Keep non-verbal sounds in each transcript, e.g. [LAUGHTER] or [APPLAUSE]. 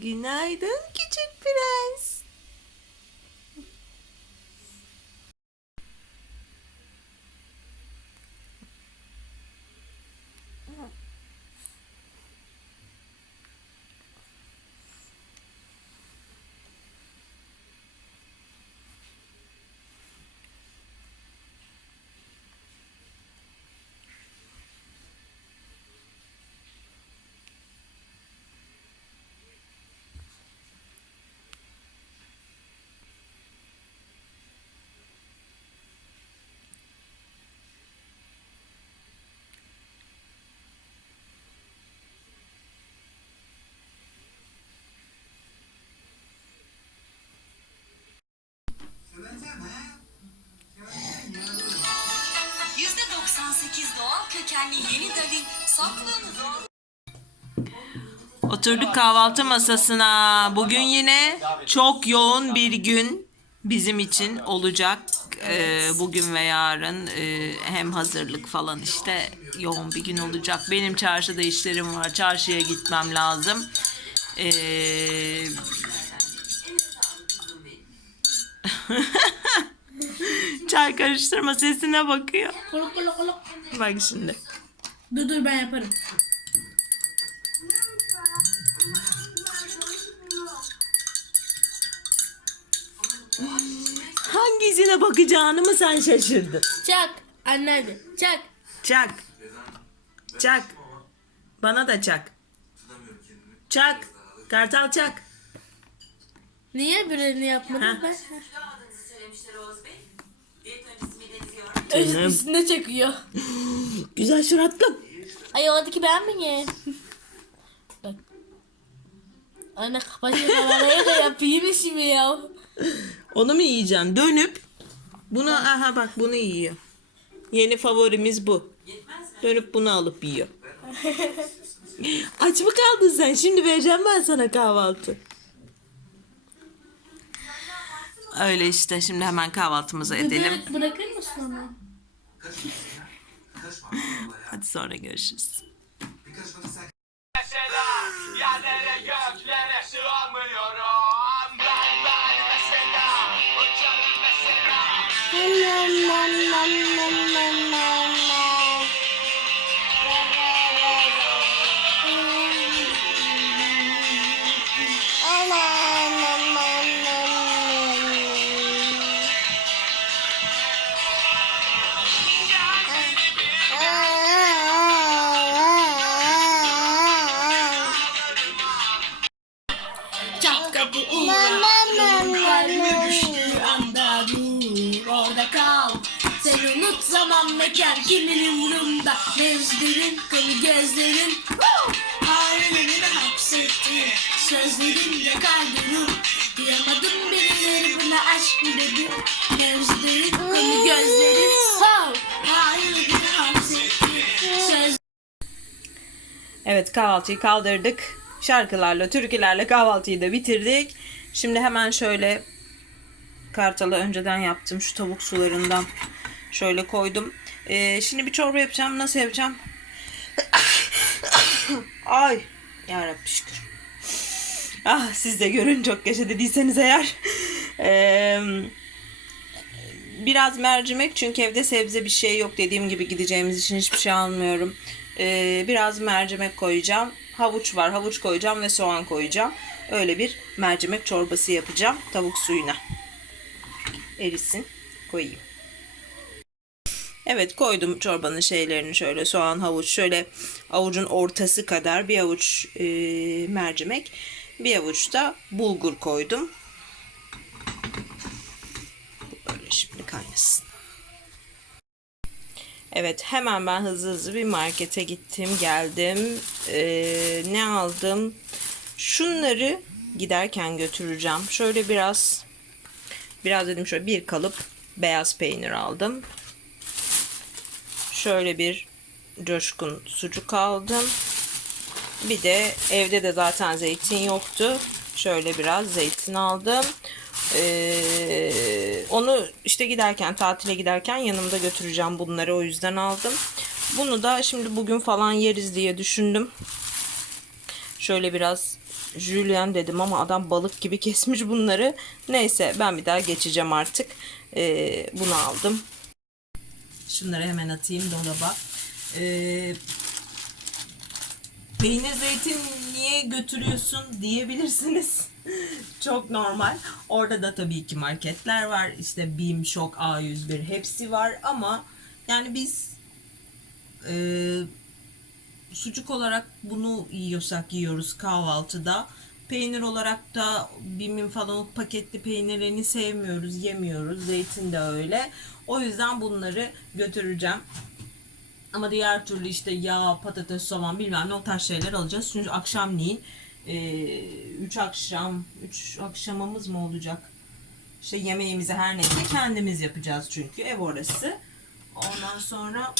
Günaydın küçük prens. %98 doğal kökenli yeni Dalin doğal Oturduk kahvaltı masasına. Bugün yine çok yoğun bir gün bizim için olacak. Ee, bugün ve yarın e, hem hazırlık falan işte yoğun bir gün olacak. Benim çarşıda işlerim var. Çarşıya gitmem lazım. Ee, [LAUGHS] [LAUGHS] Çay karıştırma sesine bakıyor. Kuluk kuluk kuluk. Bak şimdi. Dur dur ben yaparım. Hangisine bakacağını mı sen şaşırdın? Çak. Anne hadi. Çak. Çak. Çak. Bana da çak. Çak. Kartal çak. Niye birini yapmadın Ha. ben? Canım. Üstünde çekiyor. [GASPS] Güzel suratlı. Ay oradaki ben miyim? Bak. Anne kapatıyor kamerayı da yapayım şimdi ya. Onu mu yiyeceksin? Dönüp bunu aha bak bunu yiyor. Yeni favorimiz bu. Dönüp bunu alıp yiyor. [LAUGHS] [LAUGHS] Aç mı kaldın sen? Şimdi vereceğim ben sana kahvaltı. Öyle işte şimdi hemen kahvaltımızı edelim. Bırak, bırakır mısın onu? Hadi sonra görüşürüz. Yerlere göklere sığamıyorum mekan kimin umurumda. Gözlerin konu gözlerin. Woo! Hayallerini hapsetti. Sözlerimle kalbim. Duyamadım birileri buna aşk mı dedi. Gözlerin konu gözlerin. Hayallerini hapsetti. Evet kahvaltıyı kaldırdık. Şarkılarla, türkülerle kahvaltıyı da bitirdik. Şimdi hemen şöyle kartalı önceden yaptım şu tavuk sularından şöyle koydum. Ee, şimdi bir çorba yapacağım. Nasıl yapacağım? [COUGHS] Ay yarabbim şükür. Ah siz de görün çok yaşa dediyseniz eğer. [LAUGHS] Ee, biraz mercimek çünkü evde sebze bir şey yok dediğim gibi gideceğimiz için hiçbir şey almıyorum. Ee, biraz mercimek koyacağım. Havuç var. Havuç koyacağım ve soğan koyacağım. Öyle bir mercimek çorbası yapacağım tavuk suyuna. Erisin. Koyayım. Evet koydum çorbanın şeylerini şöyle soğan havuç şöyle avucun ortası kadar bir avuç e, mercimek bir avuç da bulgur koydum. Böyle şimdi kaynasın. Evet hemen ben hızlı hızlı bir markete gittim geldim. Ee, ne aldım? Şunları giderken götüreceğim. Şöyle biraz biraz dedim şöyle bir kalıp beyaz peynir aldım. Şöyle bir coşkun sucuk aldım. Bir de evde de zaten zeytin yoktu. Şöyle biraz zeytin aldım. Ee, onu işte giderken tatile giderken yanımda götüreceğim bunları o yüzden aldım. Bunu da şimdi bugün falan yeriz diye düşündüm. Şöyle biraz Julian dedim ama adam balık gibi [LAUGHS] kesmiş bunları. Neyse ben bir daha geçeceğim artık. Ee, bunu aldım. Şunları hemen atayım dolaba. Ee, peynir zeytin niye götürüyorsun diyebilirsiniz. [LAUGHS] Çok normal. Orada da tabii ki marketler var. İşte BİM, Şok, A101 hepsi var ama yani biz e, sucuk olarak bunu yiyorsak yiyoruz kahvaltıda. Peynir olarak da BİM'in falan paketli peynirlerini sevmiyoruz, yemiyoruz. Zeytin de öyle. O yüzden bunları götüreceğim. Ama diğer türlü işte yağ, patates, soğan bilmem ne o tarz şeyler alacağız. Çünkü akşamleyin 3 akşam, 3 akşamımız mı olacak? İşte yemeğimizi her neyse kendimiz yapacağız çünkü ev orası. Ondan sonra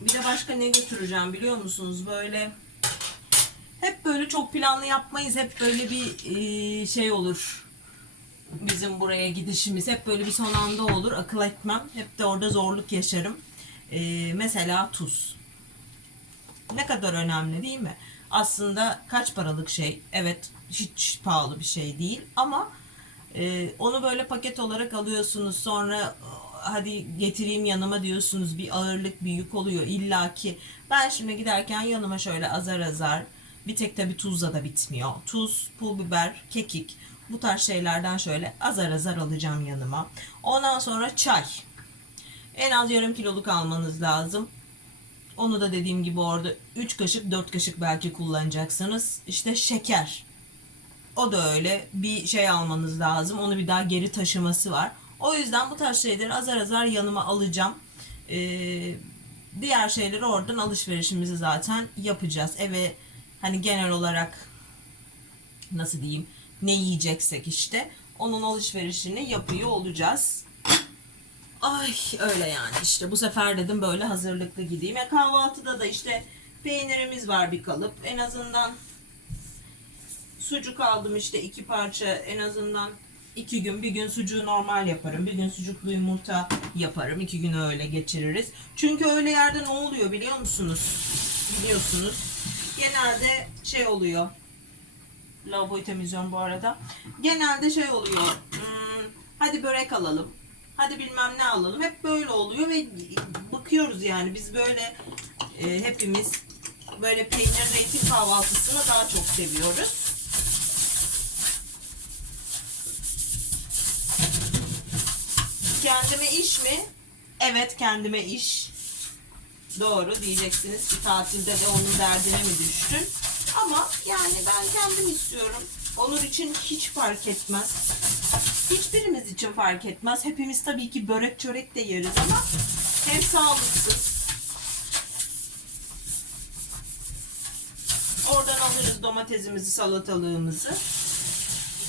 bir de başka ne götüreceğim biliyor musunuz? Böyle hep böyle çok planlı yapmayız. Hep böyle bir şey olur. Bizim buraya gidişimiz hep böyle bir son anda olur. Akıl etmem. Hep de orada zorluk yaşarım. Mesela tuz. Ne kadar önemli değil mi? Aslında kaç paralık şey? Evet hiç pahalı bir şey değil ama onu böyle paket olarak alıyorsunuz. Sonra hadi getireyim yanıma diyorsunuz. Bir ağırlık bir yük oluyor illaki. Ben şimdi giderken yanıma şöyle azar azar bir tek tabi tuzla da bitmiyor. Tuz, pul biber, kekik bu tarz şeylerden şöyle azar azar alacağım yanıma. Ondan sonra çay. En az yarım kiloluk almanız lazım. Onu da dediğim gibi orada 3 kaşık 4 kaşık belki kullanacaksınız. İşte şeker. O da öyle bir şey almanız lazım. Onu bir daha geri taşıması var. O yüzden bu tarz şeyleri azar azar yanıma alacağım. Ee, diğer şeyleri oradan alışverişimizi zaten yapacağız. Eve hani genel olarak nasıl diyeyim ne yiyeceksek işte onun alışverişini yapıyor olacağız. Ay öyle yani işte bu sefer dedim böyle hazırlıklı gideyim. E kahvaltıda da işte peynirimiz var bir kalıp. En azından sucuk aldım işte iki parça en azından iki gün bir gün sucuğu normal yaparım. Bir gün sucuklu yumurta yaparım. iki gün öyle geçiririz. Çünkü öyle yerde ne oluyor biliyor musunuz? Biliyorsunuz. Genelde şey oluyor. Lavaboyu temizliyorum bu arada. Genelde şey oluyor. Hmm, hadi börek alalım. Hadi bilmem ne alalım. Hep böyle oluyor ve bakıyoruz yani biz böyle e, hepimiz böyle peynir zeytin kahvaltısını daha çok seviyoruz. Kendime iş mi? Evet kendime iş. Doğru diyeceksiniz ki tatilde de onun derdine mi düştün? Ama yani ben kendim istiyorum. Onur için hiç fark etmez. Hiçbirimiz için fark etmez. Hepimiz tabii ki börek çörek de yeriz ama hem sağlıksız. Oradan alırız domatesimizi, salatalığımızı.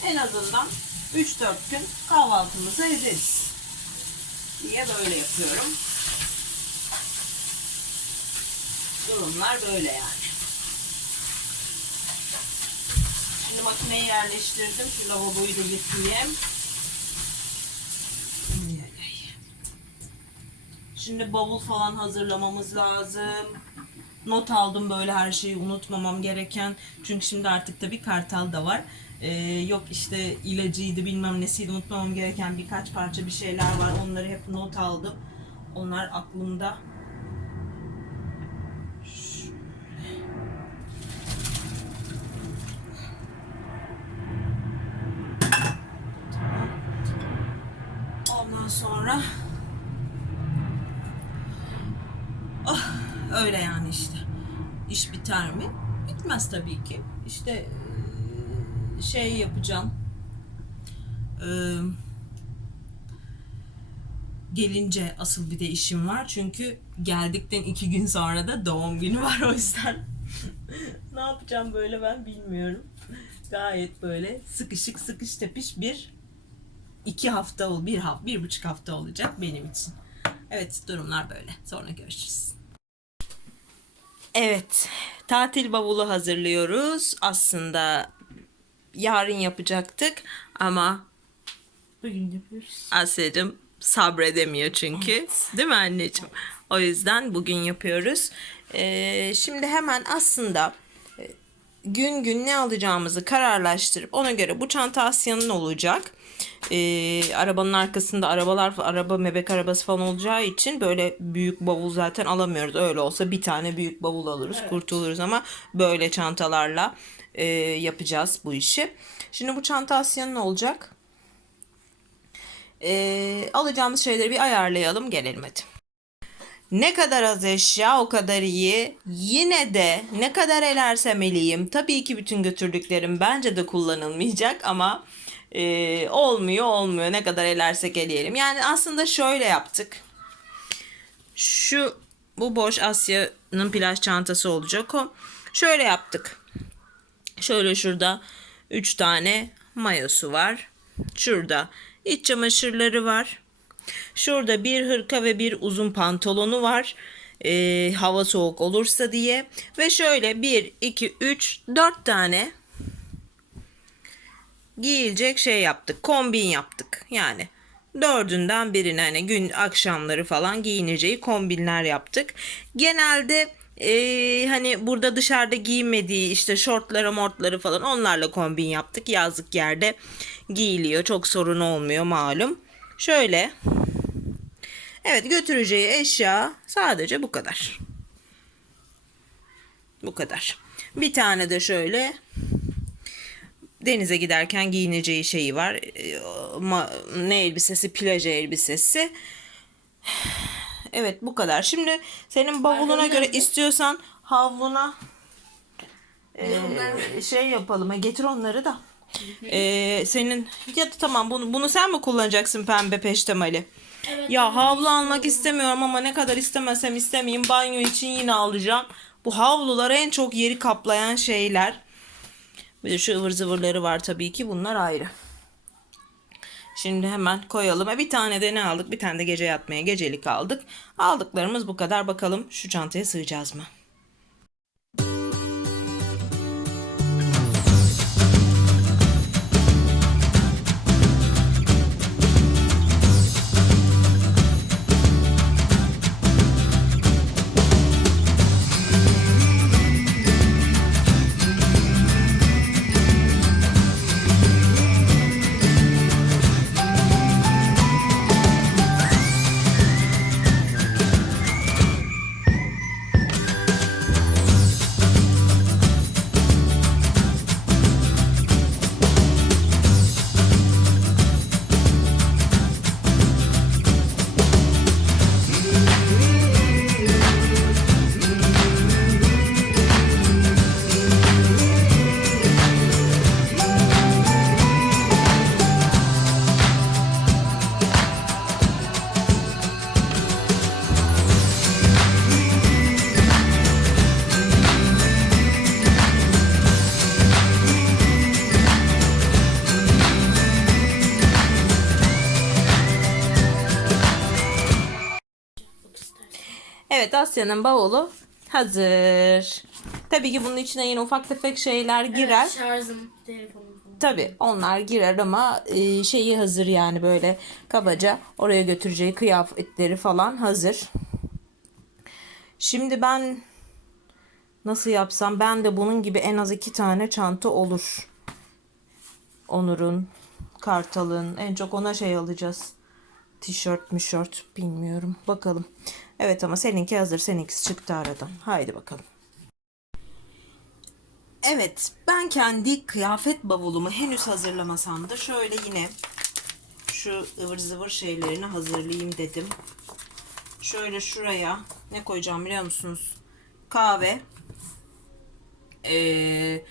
En azından 3-4 gün kahvaltımızı ederiz. Diye böyle yapıyorum. Durumlar böyle yani. Şimdi makineyi yerleştirdim. Şu lavaboyu da yıkayayım. Ay, ay, ay. Şimdi bavul falan hazırlamamız lazım. Not aldım böyle her şeyi unutmamam gereken. Çünkü şimdi artık tabii kartal da var. Ee, yok işte ilacıydı bilmem nesiydi unutmamam gereken birkaç parça bir şeyler var. Onları hep not aldım. Onlar aklımda. Ondan sonra oh, öyle yani işte. İş biter mi? Bitmez tabii ki. İşte şey yapacağım. Gelince asıl bir de işim var. Çünkü geldikten iki gün sonra da doğum günü var o yüzden. [LAUGHS] ne yapacağım böyle ben bilmiyorum. Gayet böyle sıkışık sıkış tepiş bir iki hafta ol, bir hafta, bir buçuk hafta olacak benim için. Evet durumlar böyle. Sonra görüşürüz. Evet, tatil bavulu hazırlıyoruz. Aslında yarın yapacaktık ama Bugün yapıyoruz. Asya'cığım sabredemiyor çünkü. Değil mi anneciğim? O yüzden bugün yapıyoruz. Ee, şimdi hemen aslında gün gün ne alacağımızı kararlaştırıp ona göre bu çanta Asya'nın olacak. Ee, arabanın arkasında arabalar araba bebek arabası falan olacağı için böyle büyük bavul zaten alamıyoruz. Öyle olsa bir tane büyük bavul alırız kurtuluruz ama böyle çantalarla e, yapacağız bu işi. Şimdi bu çanta Asya'nın olacak. Ee, alacağımız şeyleri bir ayarlayalım gelelim hadi. Ne kadar az eşya o kadar iyi. Yine de ne kadar elersem eleyim. Tabii ki bütün götürdüklerim bence de kullanılmayacak ama e, olmuyor olmuyor. Ne kadar elersek eleyelim. Yani aslında şöyle yaptık. Şu bu boş Asya'nın plaj çantası olacak o. Şöyle yaptık. Şöyle şurada 3 tane mayosu var. Şurada iç çamaşırları var. Şurada bir hırka ve bir uzun pantolonu var. Ee, hava soğuk olursa diye. Ve şöyle 1, 2, 3, 4 tane giyilecek şey yaptık. Kombin yaptık. Yani dördünden birine hani gün akşamları falan giyineceği kombinler yaptık. Genelde eee, hani burada dışarıda giymediği işte şortları mortları falan onlarla kombin yaptık. Yazlık yerde giyiliyor. Çok sorun olmuyor malum. Şöyle. Evet götüreceği eşya sadece bu kadar. Bu kadar. Bir tane de şöyle denize giderken giyineceği şeyi var. Ee, Ne elbisesi? Plaj elbisesi. [SIGHS] Evet bu kadar. Şimdi senin bavuluna göre istiyorsan havluna ee, şey yapalım. Getir onları da. Ee, senin ya da tamam bunu bunu sen mi kullanacaksın pembe peştemali? ya havlu almak istemiyorum ama ne kadar istemesem istemeyeyim banyo için yine alacağım. Bu havlular en çok yeri kaplayan şeyler. Bir de şu ıvır zıvırları var tabii ki bunlar ayrı. Şimdi hemen koyalım. E, Bir tane de ne aldık? Bir tane de gece yatmaya gecelik aldık. Aldıklarımız bu kadar. Bakalım şu çantaya sığacağız mı? Asya'nın bavulu hazır. Tabii ki bunun içine yine ufak tefek şeyler girer. Şarjım, telefonum. Tabii onlar girer ama e, şeyi hazır yani böyle kabaca oraya götüreceği kıyafetleri falan hazır. Şimdi ben nasıl yapsam ben de bunun gibi en az iki tane çanta olur. Onur'un, Kartal'ın en çok ona şey alacağız. Tişört, mişört bilmiyorum. Bakalım. Evet ama seninki hazır. Seninkisi çıktı aradan. Haydi bakalım. Evet, ben kendi kıyafet bavulumu henüz hazırlamasam da şöyle yine şu ıvır zıvır şeylerini hazırlayayım dedim. Şöyle şuraya ne koyacağım biliyor musunuz? Kahve. Ee,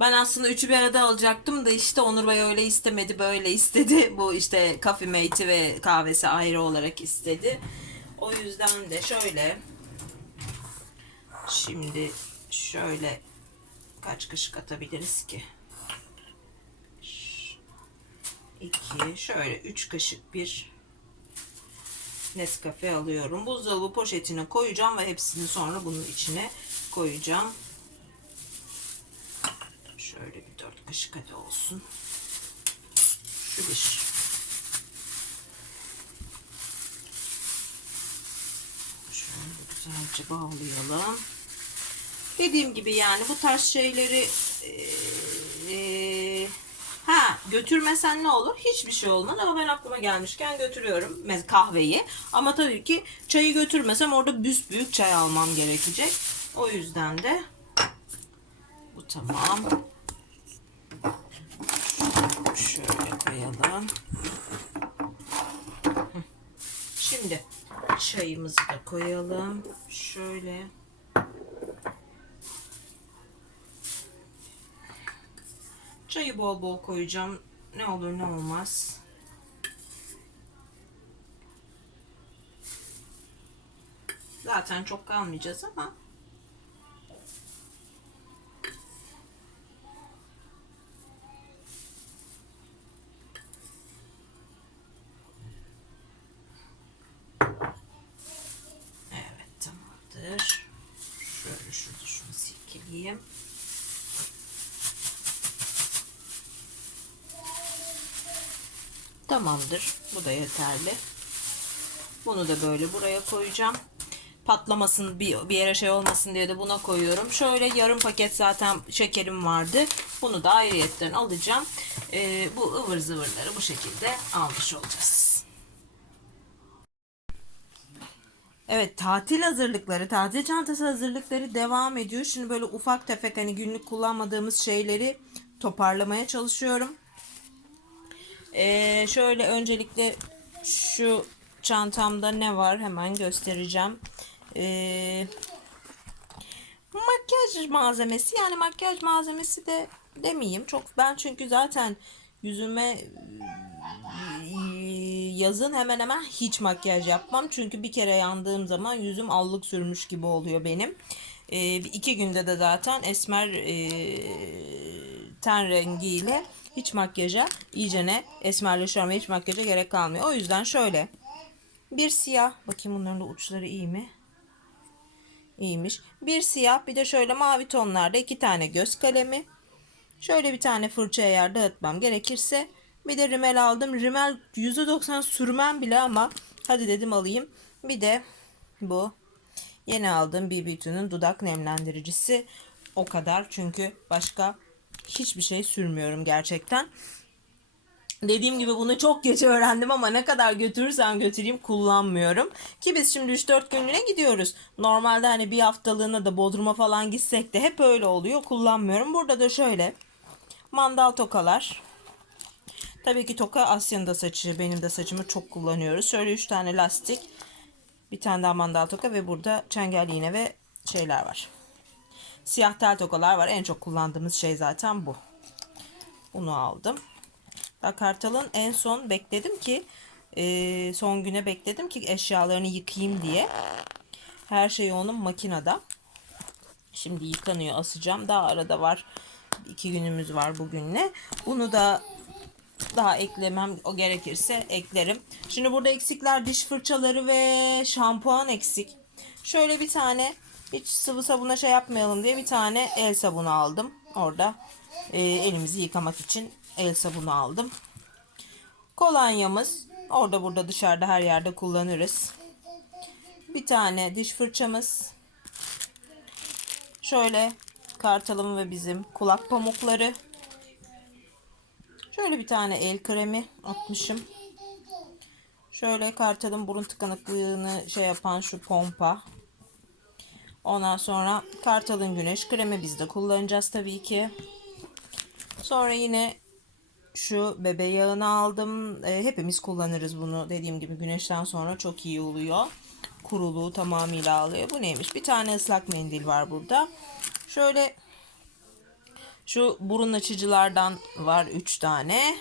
ben aslında üçü bir arada alacaktım da işte Onur Bey öyle istemedi böyle istedi. [LAUGHS] Bu işte Coffee Mate'i ve kahvesi ayrı olarak istedi. O yüzden de şöyle şimdi şöyle kaç kaşık atabiliriz ki? İki, şöyle üç kaşık bir Nescafe alıyorum. Buzdolabı poşetine koyacağım ve hepsini sonra bunun içine koyacağım. Şöyle kaşık hadi olsun. Şu bir. Şöyle güzelce bağlayalım. Dediğim gibi yani bu tarz şeyleri eee, ha götürmesen ne olur? Hiçbir şey olmaz ama ben aklıma gelmişken götürüyorum kahveyi. Ama tabii ki çayı götürmesem orada büyük çay almam gerekecek. O yüzden de bu tamam. Şöyle koyalım. Şimdi çayımızı da koyalım. Şöyle. Çayı bol bol koyacağım. Ne olur ne olmaz. Zaten çok kalmayacağız ama Evet tamamdır. Şöyle şurada şunu silkeleyeyim. Tamamdır. Bu da yeterli. Bunu da böyle buraya koyacağım. Patlamasın bir, bir yere şey olmasın diye de buna koyuyorum. Şöyle yarım paket zaten şekerim vardı. Bunu da ayrıyetten alacağım. Ee, bu ıvır zıvırları bu şekilde almış olacağız. Evet tatil hazırlıkları, tatil çantası hazırlıkları devam ediyor. Şimdi böyle ufak tefek hani günlük kullanmadığımız şeyleri toparlamaya çalışıyorum. Ee, şöyle öncelikle şu çantamda ne var hemen göstereceğim. Ee, makyaj malzemesi yani makyaj malzemesi de demeyeyim çok ben çünkü zaten yüzüme yazın hemen hemen hiç makyaj yapmam. Çünkü bir kere yandığım zaman yüzüm allık sürmüş gibi oluyor benim. Ee, iki günde de zaten esmer e, ten rengiyle hiç makyaja iyicene esmerleşiyorum ve hiç makyaja gerek kalmıyor. O yüzden şöyle bir siyah bakayım bunların da uçları iyi mi? İyiymiş. Bir siyah bir de şöyle mavi tonlarda iki tane göz kalemi. Şöyle bir tane fırça eğer dağıtmam gerekirse bir de rimel aldım. Rimel %90 sürmem bile ama hadi dedim alayım. Bir de bu yeni aldığım BB Beauty'nin dudak nemlendiricisi. O kadar çünkü başka hiçbir şey sürmüyorum gerçekten. Dediğim gibi bunu çok geç öğrendim ama ne kadar götürürsem götüreyim kullanmıyorum. Ki biz şimdi 3-4 günlüğüne gidiyoruz. Normalde hani bir haftalığına da Bodrum'a falan gitsek de hep öyle oluyor. Kullanmıyorum. Burada da şöyle mandal tokalar. Tabii ki toka Asya'nın da saçı, benim de saçımı çok kullanıyoruz. Şöyle 3 tane lastik, bir tane daha mandal toka ve burada çengel iğne ve şeyler var. Siyah tel tokalar var. En çok kullandığımız şey zaten bu. Bunu aldım. Kartal'ın en son bekledim ki e, son güne bekledim ki eşyalarını yıkayayım diye. Her şey onun makinede. Şimdi yıkanıyor asacağım. Daha arada var. iki günümüz var bugünle. Bunu da daha eklemem o gerekirse eklerim. Şimdi burada eksikler diş fırçaları ve şampuan eksik. Şöyle bir tane hiç sıvı sabuna şey yapmayalım diye bir tane el sabunu aldım. Orada e, elimizi yıkamak için el sabunu aldım. Kolonyamız orada burada dışarıda her yerde kullanırız. Bir tane diş fırçamız. Şöyle kartalım ve bizim kulak pamukları. Şöyle bir tane el kremi atmışım. Şöyle kartalın burun tıkanıklığını şey yapan şu pompa. Ondan sonra kartalın güneş kremi biz de kullanacağız tabii ki. Sonra yine şu bebe yağını aldım. E, hepimiz kullanırız bunu. Dediğim gibi güneşten sonra çok iyi oluyor. Kuruluğu tamamıyla alıyor. Bu neymiş? Bir tane ıslak mendil var burada. Şöyle şu burun açıcılardan var 3 tane.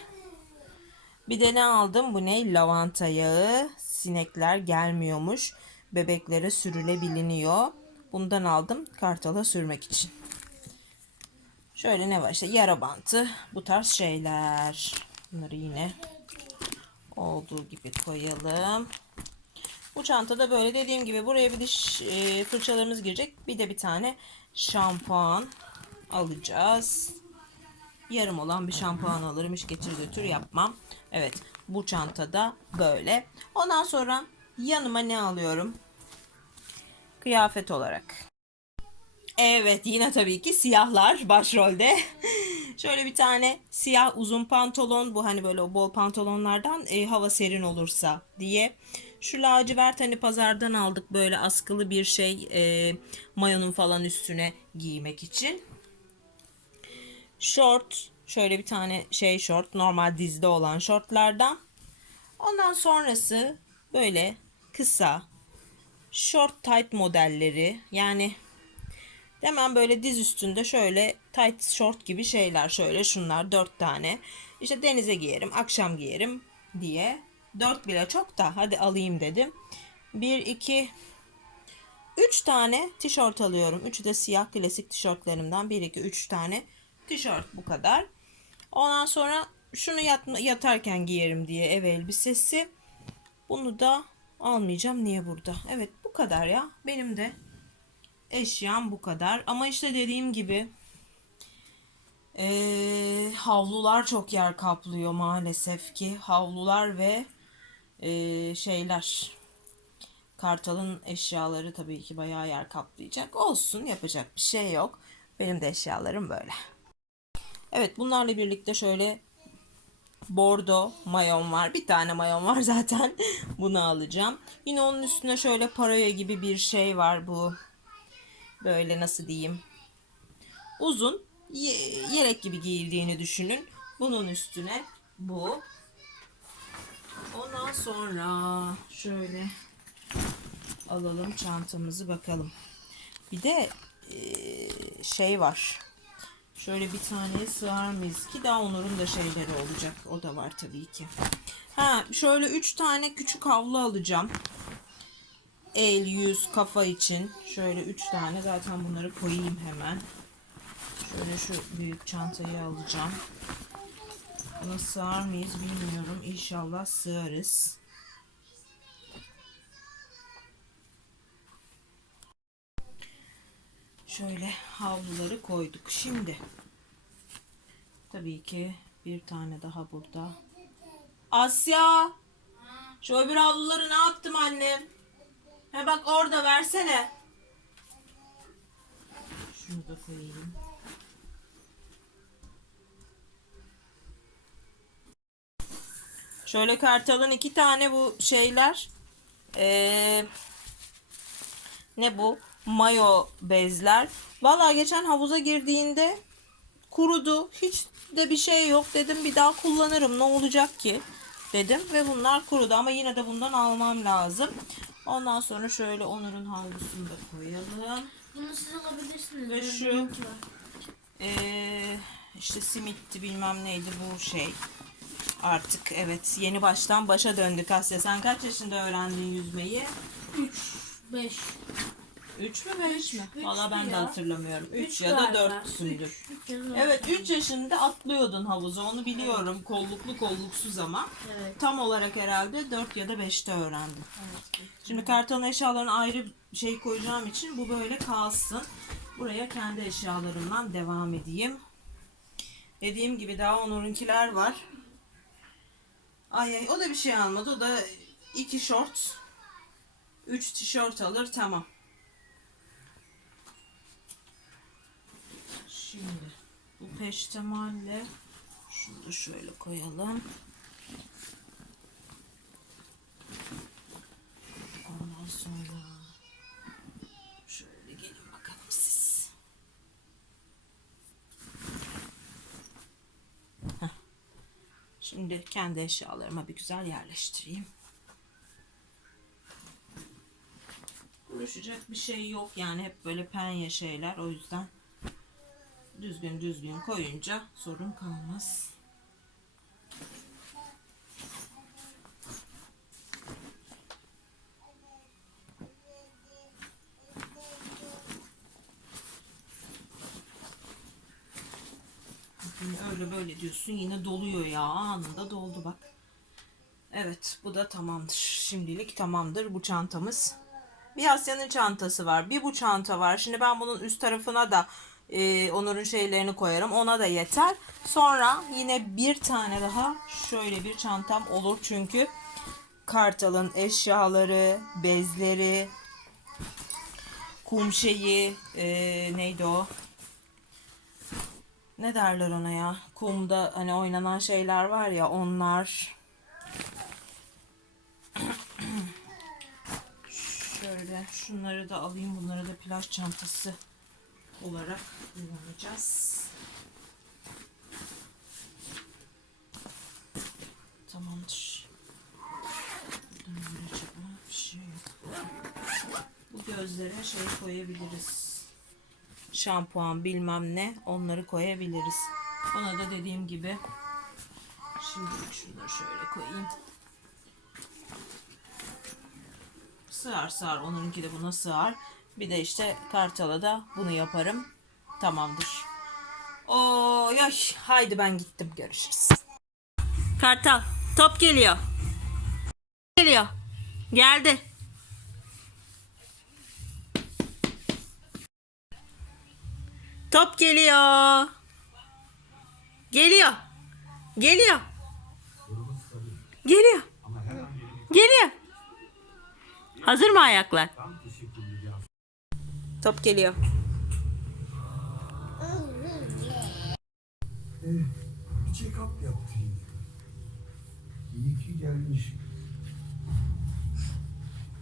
Bir de ne aldım? Bu ne? Lavanta yağı. Sinekler gelmiyormuş. Bebeklere sürülebiliniyor. Bundan aldım kartala sürmek için. Şöyle ne var işte yara bantı bu tarz şeyler. Bunları yine olduğu gibi koyalım. Bu çantada böyle dediğim gibi buraya bir diş e, fırçalarımız girecek. Bir de bir tane şampuan alacağız. Yarım olan bir şampuan alırım. Hiç getir götür yapmam. Evet bu çantada böyle. Ondan sonra yanıma ne alıyorum? Kıyafet olarak. Evet yine tabii ki siyahlar başrolde. [LAUGHS] Şöyle bir tane siyah uzun pantolon bu hani böyle o bol pantolonlardan e, hava serin olursa diye. Şu lacivert hani pazardan aldık böyle askılı bir şey e, mayonun falan üstüne giymek için. Short şöyle bir tane şey short normal dizde olan shortlardan. Ondan sonrası böyle kısa short tight modelleri yani hemen böyle diz üstünde şöyle tight short gibi şeyler şöyle şunlar dört tane. İşte denize giyerim akşam giyerim diye. Dört bile çok da hadi alayım dedim. Bir iki üç tane tişört alıyorum. Üçü de siyah klasik tişörtlerimden. Bir iki üç tane tişört bu kadar. Ondan sonra şunu yatma, yatarken giyerim diye ev elbisesi. Bunu da almayacağım. Niye burada? Evet kadar ya. Benim de eşyam bu kadar. Ama işte dediğim gibi eee, havlular çok yer kaplıyor maalesef ki. Havlular ve eee, şeyler. Kartal'ın eşyaları tabii ki bayağı yer kaplayacak. Olsun yapacak bir şey yok. Benim de eşyalarım böyle. Evet bunlarla birlikte şöyle bordo mayon var. Bir tane mayon var [LAUGHS] zaten. Bunu alacağım. Yine onun üstüne şöyle paraya gibi bir şey var bu. Böyle nasıl diyeyim. Uzun ye- yelek gibi giyildiğini düşünün. Bunun üstüne bu. Ondan sonra şöyle alalım çantamızı bakalım. Bir de şey var. Şöyle bir taneye sığar mıyız ki daha Onur'un da şeyleri olacak. O da var tabii ki. Ha şöyle üç tane küçük havlu alacağım. El, yüz, kafa için. Şöyle üç tane zaten bunları koyayım hemen. Şöyle şu büyük çantayı alacağım. Buna sığar mıyız bilmiyorum. İnşallah sığarız. Şöyle havluları koyduk. Şimdi tabii ki bir tane daha burada. Asya! Şu öbür havluları ne yaptım annem? He bak orada versene. Şunu da koyayım. Şöyle kartalın iki tane bu şeyler. Ee, ne bu? Mayo bezler. Vallahi geçen havuza girdiğinde kurudu. Hiç de bir şey yok dedim. Bir daha kullanırım. Ne olacak ki? Dedim ve bunlar kurudu ama yine de bundan almam lazım. Ondan sonra şöyle Onur'un havlusunu da koyalım. Bunu siz alabilirsiniz. Ve şu-. Ee, işte simitti bilmem neydi bu şey. Artık evet yeni baştan başa döndük Asya. Sen kaç yaşında öğrendin yüzmeyi? 5. 3 mü 5 mi? Üç Valla ben de ya. hatırlamıyorum. 3 Üç ya da galiba. 4'sündür. Üç ya da- Evet 3 yaşında atlıyordun havuza onu biliyorum. Kolluklu kolluksuz ama. Evet. Tam olarak herhalde 4 ya da 5'te öğrendim. evet. Şimdi karton eşyalarını ayrı şey koyacağım için bu böyle kalsın. Buraya kendi eşyalarımdan devam edeyim. Dediğim gibi daha Onur'unkiler var. Ay ay o da bir şey almadı. O da iki short. Üç tişört alır tamam. Şimdi bu peştemalle şunu da şöyle koyalım. Ondan sonra şöyle gelin bakalım siz. Şimdi kendi eşyalarıma bir güzel yerleştireyim. Uğraşacak bir şey yok yani hep böyle penye şeyler o yüzden düzgün düzgün koyunca sorun kalmaz. Yine öyle böyle diyorsun yine doluyor ya anında doldu bak. Evet bu da tamamdır. Şimdilik tamamdır bu çantamız. Bir Asya'nın çantası var. Bir bu çanta var. Şimdi ben bunun üst tarafına da e, Onur'un şeylerini koyarım. Ona da yeter. Sonra yine bir tane daha şöyle bir çantam olur. Çünkü Kartal'ın eşyaları, bezleri, kum şeyi e, neydi o? Ne derler ona ya? Kumda hani oynanan şeyler var ya onlar. [CLEARS THROAT] Şöyle şunları da alayım. Bunları da plaj çantası olarak kullanacağız. Tamamdır. Buradan çıkma bir şey yok. Bu gözlere şey koyabiliriz. Şampuan bilmem ne onları koyabiliriz. Ona da dediğim gibi şimdi şunları şöyle koyayım. Sığar sığar. Onunki de buna sığar. Bir de işte kartala da bunu yaparım. Tamamdır. Oo yaş. Haydi ben gittim. Görüşürüz. Kartal. Top geliyor. Geliyor. Geldi. Top geliyor. Geliyor. Geliyor. Geliyor. Geliyor. Hazır mı ayaklar? Top geliyor. Bir check-up yaptırayım. İyi ki gelmiş.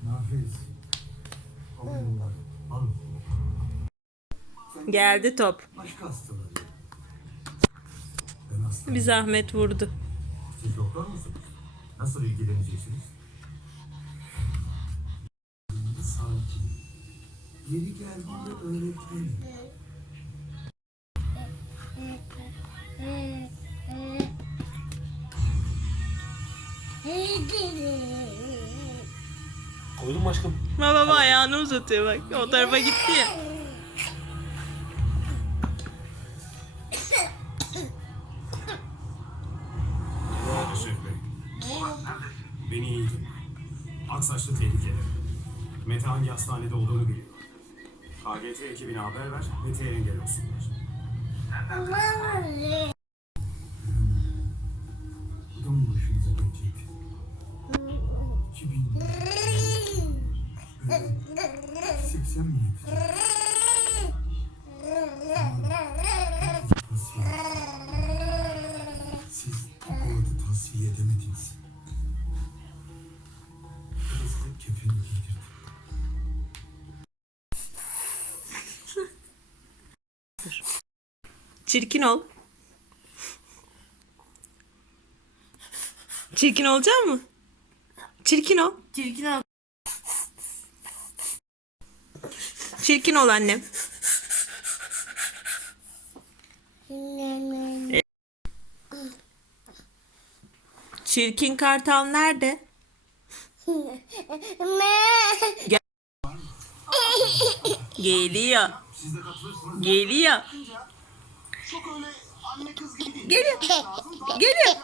Nafis. Al bunları. Geldi top. Başka hastaları. Ben hastayım. Bir zahmet vurdu. Siz doktor musunuz? Nasıl ilgileneceksiniz? Yeri geldiğinde öğretmenim. Koydum aşkım. Baba ayağını uzatıyor bak. O tarafa gitti ya. Beni iyi dinle. Aksaçlı tehlikeli. Mete hangi hastanede olduğunu biliyor. KGT ekibine haber ver, Mete'ye engel olsunlar. Bu da mı başınıza gelecek? 2000. Ee, 80 mi Çirkin ol. Çirkin olacak mı? Çirkin ol. Çirkin abi. Çirkin ol annem. Çirkin kartal nerede? Geliyor. Geliyor. Geliyor. Geliyor.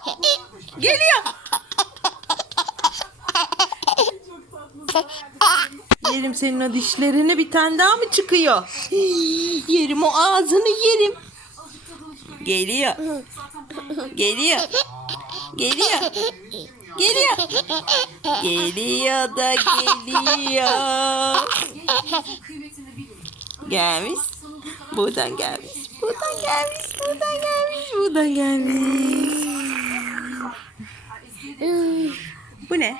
Geliyor. Yerim senin o dişlerini bir tane daha mı çıkıyor? Yerim o ağzını yerim. Geliyor. Geliyor. Geliyor. Geliyor. Geliyor da geliyor. [LAUGHS] Gelmiş. Buradan gelmiş. Buradan gelmiş. Buradan gelmiş. Buradan gelmiş. Bu ne?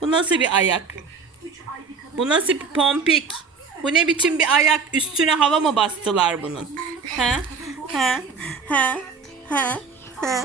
Bu nasıl bir ayak? Bu nasıl bir pompik? Bu ne biçim bir ayak? Üstüne hava mı bastılar bunun? Ha? Ha? Ha? Ha? Ha?